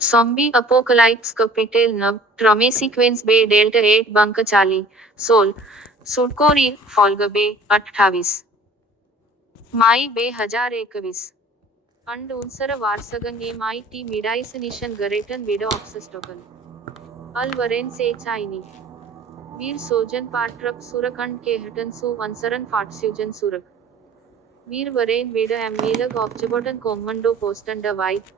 Zombie Apocalypse Capital Nub, Trame Sequence Bay Delta 8 Bank Chali, Sol, Sudkori, Folga Bay, 28 माई 2021 अंड उन्सर वारसगन MIT मिडाइसनिशन गरेटन विड ऑक्सस्टोकन अल वरेन से चाइनी वीर सोजन पार्ट्रक सुरक अंड के हटन सु अंसरन फाटस्यूजन सुरक वीर वरेन विड एमनीलग ऑब्जबोटन कोमंडो पोस्टन ड वाइट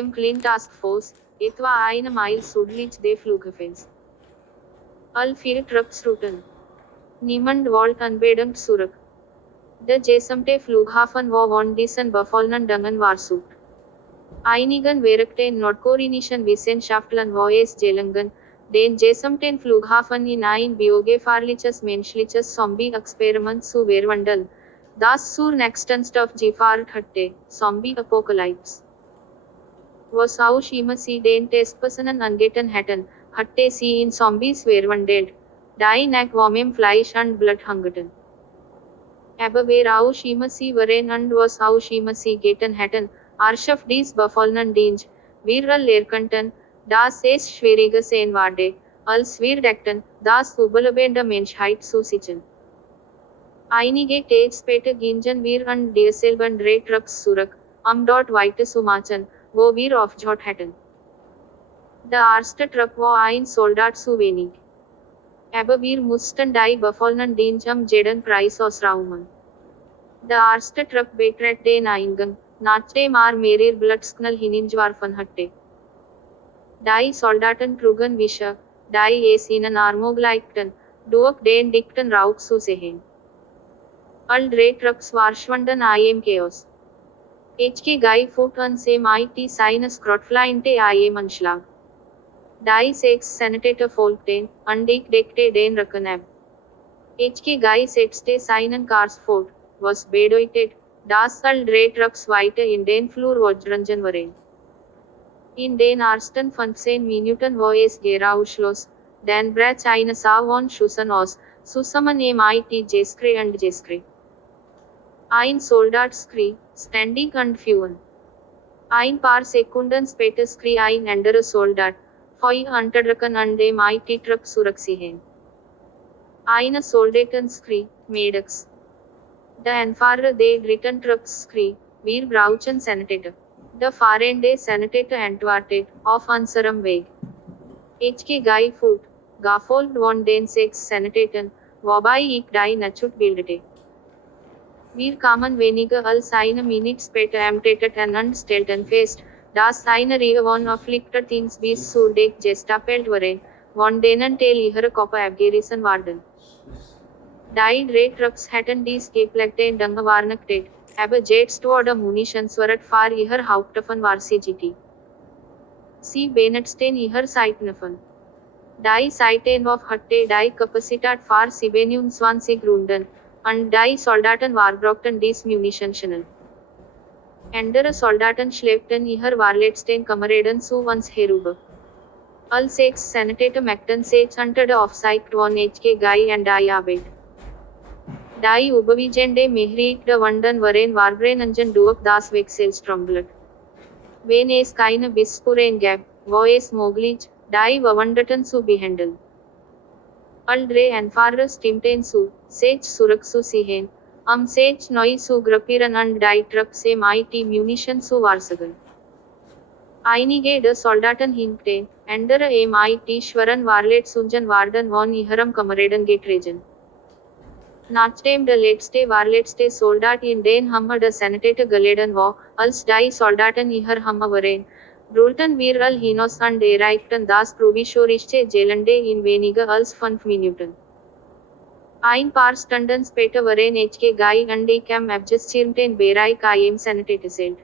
एम क्लीन टास्क फोर्स इतवा आइन माइल सुडलीच दे फ्लूगफेंस अल फिर ट्रक्स रूटन निमंड वॉल्ट अनबेडंट सुरक De Jesamte Flughafen war von diesen befallenen Dingen warsucht. Einigen Werkten Nordkoreanischen Wissenschaftlern war es gelungen, den gesamten Flughafen in ein biogefahrliches menschliches Zombie-Experiment zu verwandeln, das zur nächsten Stufe geführt hatte, Zombie-Apocalypse. Was auch immer sie den Testpersonen angetan hätten, hatte sie in Zombies verwandelt, die nach warmem Fleisch und Blut hungerten. Aber wer auch immer sie waren und was auch immer sie getan hätten, Arschaf dies befallenen Dinge, wir alle erkannten, dass es schwieriger sein werde, als wir dachten, das Überlebende Menschheit zu sichern. Einige Tage später gingen wir an derselben drei Trucks zurück, dort weiter zu machen, wo wir aufgehört hätten. Der erste Truck war ein Soldat zu wenig. Aber wir mussten die befallenen Dinge jeden Preis ausräumen. Der erste Truck betrat den Eingang, nachdem mehrere Blutsknall hineingeworfen hatte. Die Soldaten trugen Wische, die es ihnen ermöglichten, durch den dichten Rauch zu sehen. All drei Trucks verschwanden im Chaos. HK Guy Foot und MIT seines Grotflinte im Anschlag. Die sechs Senator folgten, und ich deckte den Rücken ab. HK Guy setzte seinen Kars fort, was bedeutet, dass all drei Trucks weiter in den Flur weggerannt waren. In den ersten 15 Minuten war es geräuschlos, dann brach eine Sau von Schüssen aus, zusammen MIT Jeskre und Jeskre. Ein Soldat schrie, ständig und flohen. Ein paar Sekunden später schrie ein anderer Soldat, Feuer unterdrücken und MIT Truck zurückziehen. Eine Soldatin schrie, Medics. Der Anfahrer der dritten Trucks schrie, wir brauchen Sanitäter. Der fahrende Sanitäter antwortet, auf unserem Weg. HK Guy Foot, gefolgt von den sechs Sanitätern, wobei ich die Nachschub bildete. Wir kamen weniger als eine Minute später am Tätern und stellten fest, dass eine Reihe von afflicted things bis zur Deck gestapelt waren, von denen Teil ihrer Kopf abgerissen waren. Die drei Trucks hatten dies geplagten Dinge warnektet, aber jetzt wurde Munitionsvorrat für ihr Hauptwaffen Varsity. Sie benutzten ihre Seitenwaffen. Die Seitenwaffe hatte die Kapazität für 27 Runden, und die Soldaten verbrauchten dies Munition. Andere Soldaten schleppten ihre verletzten Kameraden zu uns herüber. All sechs Senator machten sich unter der Aufsicht von HK Guy und die Arbeit. Die Überwiegende Mehrheit der Wunden waren Warbrenungen durch das Wechselstrom-Blut. Wenn es keine Bissspuren gab, war es möglich, die Verwundeten zu behandeln. All drei Anfahrer stimmten zu, sich zurückzuziehen, sich neu zu gruppieren und die Trucks MIT Munition zu versorgen. Einige der Soldaten hinkten, andere MIT schweren Verletzungen waren von ihrem Kameraden getragen. Nachdem der letzte Soldat in den Hammer der Sanitäter geladen war, als die Soldaten ihrer Hammer waren, brüllten wir all hinaus und erreichten das provisorische Gelände in weniger als 5 Minuten. Ein paar Stunden später waren HK Guy und ich am abgeschirmten Bereich im Sanitäterselt.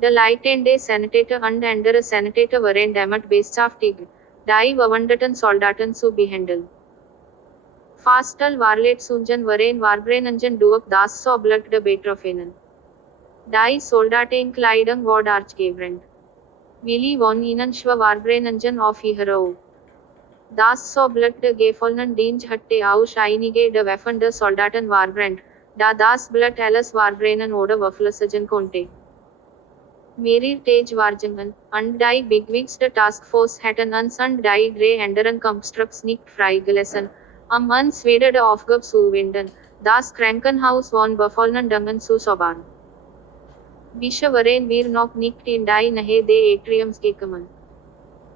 Der leitende Sanitäter und andere Sanitäter waren damit beschäftigt, die verwundeten Soldaten zu behandeln. Fast all Verletzungen waren Warbrenungen durch das so Blut der Betroffenen. Die Soldatenkleidung wurde archgebrannt. Willi von ihnen schwer Warbrenungen auf ihre Augen. Das so Blut der gefallenen Dinge hatte auch einige der Waffen der Soldaten verbrannt, da das Blut alles verbrennen oder verflüssigen konnte. Merir Tej Warjangan, und die Bigwigs der Taskforce hätten uns und die drei anderen Kampfstrups nicht freigelassen, am uns weder Aufgabe zuwenden, das Krankenhaus von befallenen Dangen zu sobern. Bische waren wir noch nicht in die Nähe des Atriums gekommen.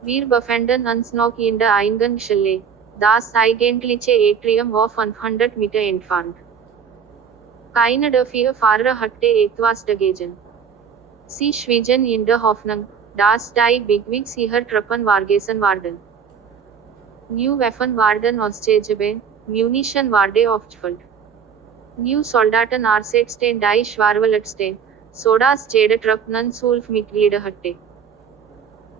Wir befanden uns noch in der Eingangshalle, das eigentliche Atrium war 500 Meter entfernt. Keine der vier Fahrer hatte etwas dagegen. Sie schwiegen in der Hoffnung, dass die Bigwigs ihre Truppen vergessen werden. New Waffen werden ausgegeben, Munition wurde aufgefüllt. New Soldaten ersetzten die Schwerverletzten, sodass jede Trupp nun 12 Mitglieder hatte.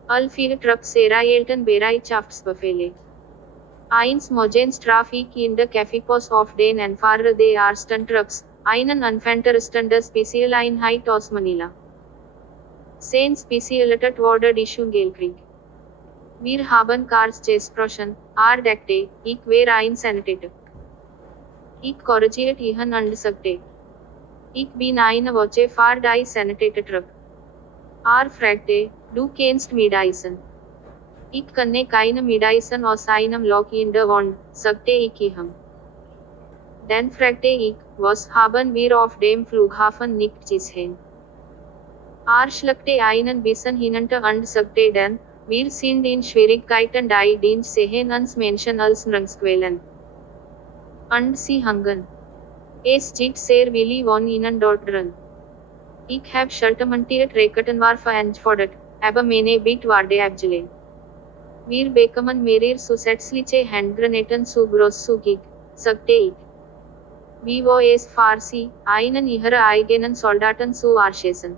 All vier Trupps erhielten Bereitschaftsbefehle. Eins Mogens traf ich in der Kaffeehaus auf den Anfahrer der ersten Trupps, einen Infanteristen der Spezialeinheit aus Manila. Sein Spezialität wurde die Dschungelkrieg. Wir haben Cars gesprochen, dachte, ich wäre ein Sanitäter. Ich korrigiert ihn und sagte, ich bin eine Woche für die Sanitätertrupp. Fragte, du kennst Medicine. Ich kenne keine Medicine aus einem Loch in der Wand, sagte ich ihm. Dann fragte ich, was haben wir auf dem Flughafen nicht gesehen? Schluckte einen Bissen hinunter und sagte dann, wir sind in Schwierigkeiten die Dienst sehen uns Menschen als Nahrungsquellen. Und sie hungern. Es geht sehr willig von ihnen dort drin. Ich habe Schaltermontiert Raketen war verantwortet, aber meine Bit wurde abgelehnt. Wir bekommen mehrere zusätzliche Handgranaten zu großzügig, sagte ich. Wie war es für sie, einen ihrer eigenen Soldaten zu erschießen?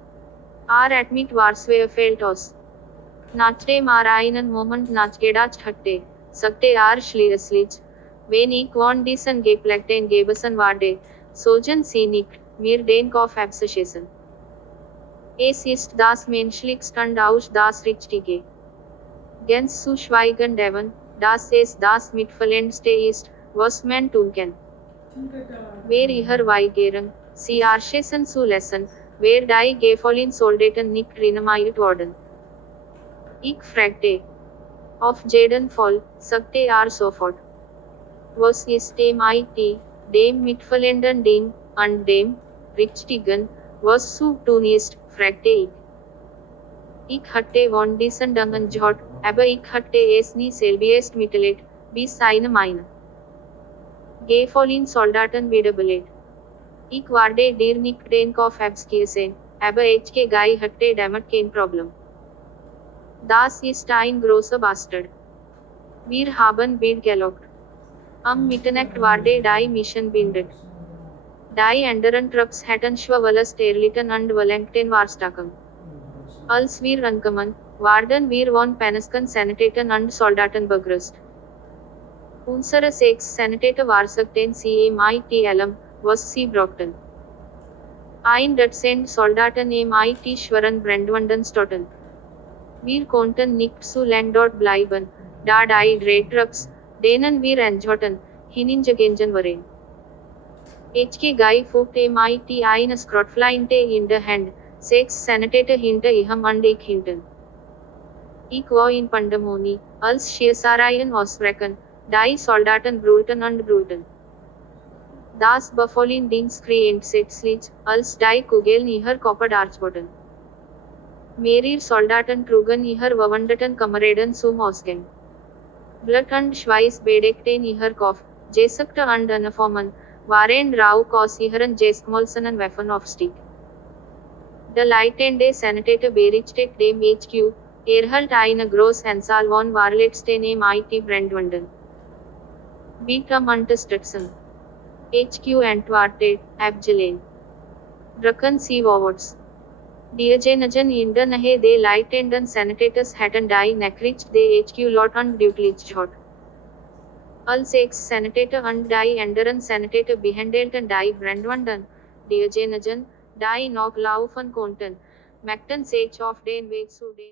Admit war schwerfällt aus. Nachdem einen Moment nachgedacht hatte, sagte schließlich, wenn ich von diesen Gepflegten gebissen werde, sollten sie nicht mir den Kopf abschießen. Es ist das Menschlichste und auch das Richtige. Ganz zu schweigen davon, dass es das Mitfühlendste ist, was man tun kann. Wer ihre Weigerung, sie erschießen zu lassen, wer die gefallenen Soldaten nicht renommiert worden. Ich fragte. Auf jeden Fall, sagte sofort. Was ist dem IT, dem mitfühlenden Ding, und dem Richtigen, was zu tun ist, fragte ich. Ich hatte von diesen Dingen gehört, aber ich hatte es nie selbst miterlebt, bis eine meine gefallenen Soldaten wiederbelebt. Ich werde dir nicht den Kopf abschießen, aber HK hatte damit kein Problem. Das ist ein großer Bastard. Wir haben Bid gelockt. Am Mitternacht wurde die Mission beendet. Die anderen Trupps hatten schwerverletzt erlitten und Wellington verstärken. Als wir ankamen, waren wir von Panaskan Sanitaten und Soldaten begrüßt. Unsere 6 Sanitäter sagten sie MIT allem, was sie brauchten. Ein Dutzend Soldaten MIT schweren Brandwanden stotten. Wir konnten nicht zu lang dort bleiben, da die drei Trupps, denen wir entjotten, hineingegangen waren. HK fugt MIT eine Scrotflinte in der Hand, 6 Sanitäter hinter ihm und ich hinten. Ich war in Pandemoni, als Schießereien ausbrechen, die Soldaten brüllten und brüllten. Das befallen Ding schrie entsetzlich, als die Kugeln ihr Kopf darboten. Mehrere Soldaten trugen ihre verwundeten Kameraden zum Ausgang. Blut und Schweiß bedeckten ihr Kopf, Gesäckte und Uniformen, waren Rauch aus ihren geschmolzenen Waffen aufstieg. Der leitende Sanitator berichtet dem HQ, erhält eine große Anzahl von verletzten MIT Brandwunden. Bitte unterstützen. HQ antwortet, abgelehnt. Drucken Sie Awards. Diogenezen in der Nähe der leitenden Sanitators hatten die Nachricht der HQ Lot und deutlich gehört. Als Ex-Sanitator und die anderen Sanitator behandelten die Brandwunden, Diogenezen, die noch laufen konnten, machten sich auf den Weg zu den